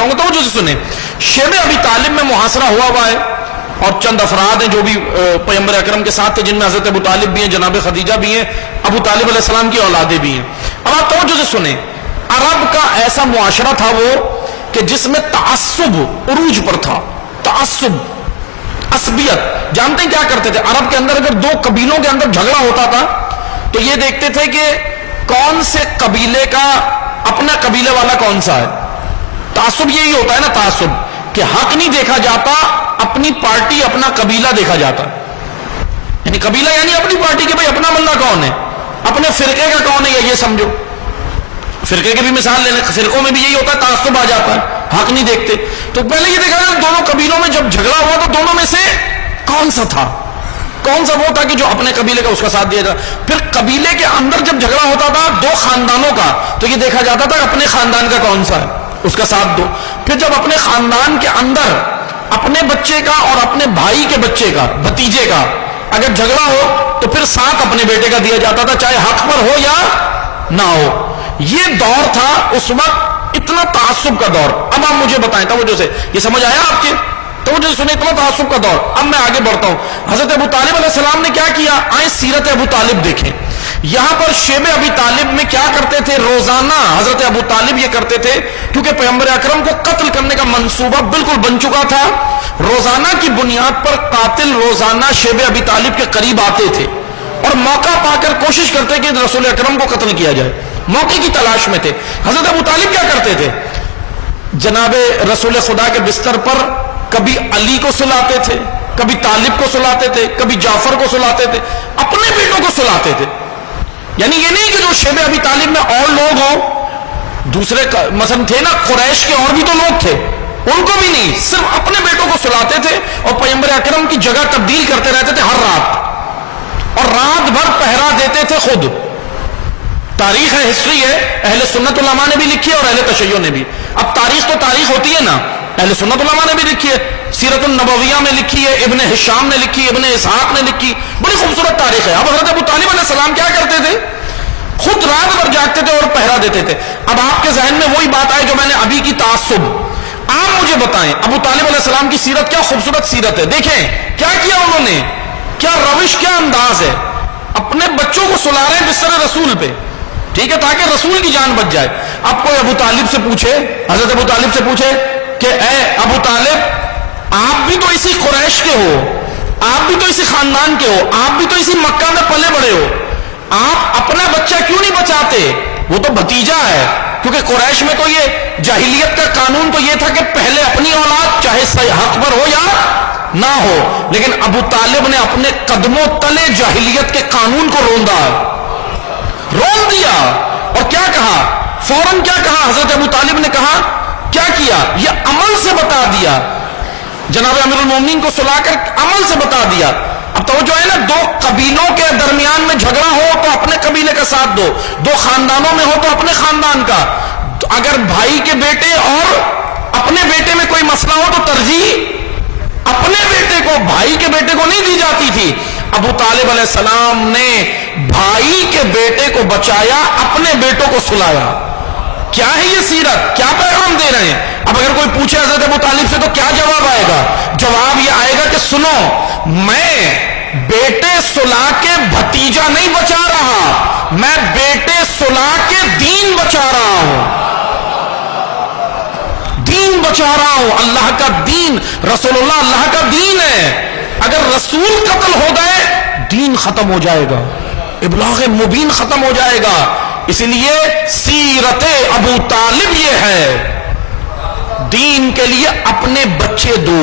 چاہوں گا، توجہ سے سنیں. شیب ابی طالب میں محاصرہ ہوا ہے اور چند افراد ہیں جو بھی پیغمبر اکرم کے ساتھ تھے، جن میں حضرت ابو طالب بھی ہیں، جناب خدیجہ بھی ہیں، ابو طالب علیہ السلام کی اولادیں بھی ہیں. اب آپ توجہ سے سنیں. عرب کا ایسا معاشرہ تھا وہ کہ جس میں تعصب عروج پر تھا. تعصب، عصبیت. جانتے ہیں کیا کرتے تھے عرب کے اندر؟ اگر دو قبیلوں کے اندر جھگڑا ہوتا تھا تو یہ دیکھتے تھے کہ کون سے قبیلے کا اپنا قبیلے والا کون سا ہے. تعصب یہی ہوتا ہے نا، تعصب کہ حق نہیں دیکھا جاتا، اپنی پارٹی اپنا قبیلہ دیکھا جاتا. یعنی قبیلہ یعنی اپنی پارٹی کے بھائی اپنا بندہ کون ہے، اپنے فرقے کا کون ہے، یہ سمجھو. فرقے کی بھی مثال لینے، فرقوں میں بھی یہی ہوتا ہے، تعصب آ جاتا ہے، حق نہیں دیکھتے. تو پہلے یہ دیکھا جائے دونوں قبیلوں میں جب جھگڑا ہوا تو دونوں میں سے کون سا تھا، کون سا وہ تھا کہ جو اپنے قبیلے کا اس کا ساتھ دیا جاتا. پھر قبیلے کے اندر جب جھگڑا ہوتا تھا دو خاندانوں کا تو یہ دیکھا جاتا تھا کہ اپنے خاندان کا کون سا ہے، اس کا ساتھ دو. پھر جب اپنے خاندان کے اندر اپنے بچے کا اور اپنے بھائی کے بچے کا، بھتیجے کا اگر جھگڑا ہو تو پھر ساتھ اپنے بیٹے کا دیا جاتا تھا، چاہے حق پر ہو یا نہ ہو. یہ دور تھا اس وقت، اتنا تعصب کا دور. اب آپ مجھے بتائیں توجہ سے، یہ سمجھ آیا آپ کے؟ توجہ سے سنیں، اتنا تعصب کا دور. اب میں آگے بڑھتا ہوں. حضرت ابو طالب علیہ السلام نے کیا کیا؟ آئیں سیرت ابو طالب دیکھیں. یہاں پر شیب ابی طالب میں کیا کرتے تھے؟ روزانہ حضرت ابو طالب یہ کرتے تھے، کیونکہ پیغمبر اکرم کو قتل کرنے کا منصوبہ بالکل بن چکا تھا. روزانہ کی بنیاد پر قاتل روزانہ شیب ابی طالب کے قریب آتے تھے اور موقع پا کر کوشش کرتے کہ رسول اکرم کو قتل کیا جائے. موقع کی تلاش میں تھے. حضرت ابو طالب کیا کرتے تھے؟ جناب رسول خدا کے بستر پر کبھی علی کو سلاتے تھے، کبھی طالب کو سلاتے تھے، کبھی جعفر کو سلاتے تھے، اپنے بیٹوں کو سلاتے تھے. یعنی یہ نہیں کہ جو شیب ابی طالب میں اور لوگ ہوں، دوسرے مثلا تھے نا قریش کے اور بھی تو لوگ تھے، ان کو بھی نہیں، صرف اپنے بیٹوں کو سلاتے تھے اور پیغمبر اکرم کی جگہ تبدیل کرتے رہتے تھے ہر رات، اور رات بھر پہرا دیتے تھے خود. تاریخ ہے، ہسٹری ہے، اہل سنت علماء نے بھی لکھی ہے اور اہل تشیع نے بھی. اب تاریخ تو تاریخ ہوتی ہے نا، اہل سنت علماء نے بھی لکھی ہے، سیرت النبویہ میں لکھی ہے، ابن ہشام نے لکھی، ابن اسحاق نے لکھی، بڑی خوبصورت تاریخ ہے. اب حضرت ابو طالب علیہ السلام کیا کرتے تھے؟ خود رات بھر جاگتے تھے اور پہرا دیتے تھے. اب آپ کے ذہن میں وہی بات آئی جو میں نے ابھی کی، تعصب. آپ مجھے بتائیں ابو طالب علیہ السلام کی سیرت کیا خوبصورت سیرت ہے. دیکھیں کیا کیا انہوں نے، کیا روش، کیا انداز ہے. اپنے بچوں کو سلا رہے ہیں بستر رسول پہ، ٹھیک ہے، تاکہ رسول کی جان بچ جائے. اب کوئی ابو طالب سے پوچھے، حضرت ابو طالب سے پوچھے کہ اے ابو طالب، آپ بھی تو اسی قریش کے ہو، آپ بھی تو اسی خاندان کے ہو، آپ بھی تو اسی مکہ میں پلے بڑے ہو، آپ اپنا بچہ کیوں نہیں بچاتے؟ وہ تو بھتیجا ہے. کیونکہ قریش میں تو یہ جاہلیت کا قانون تو یہ تھا کہ پہلے اپنی اولاد چاہے صحیح حق پر ہو یا نہ ہو. لیکن ابو طالب نے اپنے قدموں تلے جاہلیت کے قانون کو روندا، رون دیا. اور کیا کہا؟ فوراً کیا کہا حضرت ابو طالب نے؟ کہا کیا کیا؟ یہ عمل سے بتا دیا. جناب امیر المومنین کو سلا کر عمل سے بتا دیا. اب توجہ ہے نا، دو قبیلوں کے درمیان میں جھگڑا ہو تو اپنے قبیلے کا ساتھ دو، دو خاندانوں میں ہو تو اپنے خاندان کا. اگر بھائی کے بیٹے اور اپنے بیٹے میں کوئی مسئلہ ہو تو ترجیح اپنے بیٹے کو، بھائی کے بیٹے کو نہیں دی جاتی تھی. ابو طالب علیہ السلام نے بھائی کے بیٹے کو بچایا، اپنے بیٹوں کو سلایا. کیا ہے یہ سیرت؟ کیا پیغام دے رہے ہیں؟ اب اگر کوئی پوچھے حضرت ابو طالب سے تو کیا جواب آئے گا؟ جواب یہ آئے گا کہ سنو، میں بیٹے سلا کے بھتیجا نہیں بچا رہا، میں بیٹے سلا کے دین بچا رہا ہوں، دین بچا رہا ہوں. اللہ کا دین، رسول اللہ اللہ کا دین ہے. اگر رسول قتل ہو گئے دین ختم ہو جائے گا، ابلاغ مبین ختم ہو جائے گا. اس لیے سیرت ابو طالب یہ ہے، دین کے لیے اپنے بچے دو.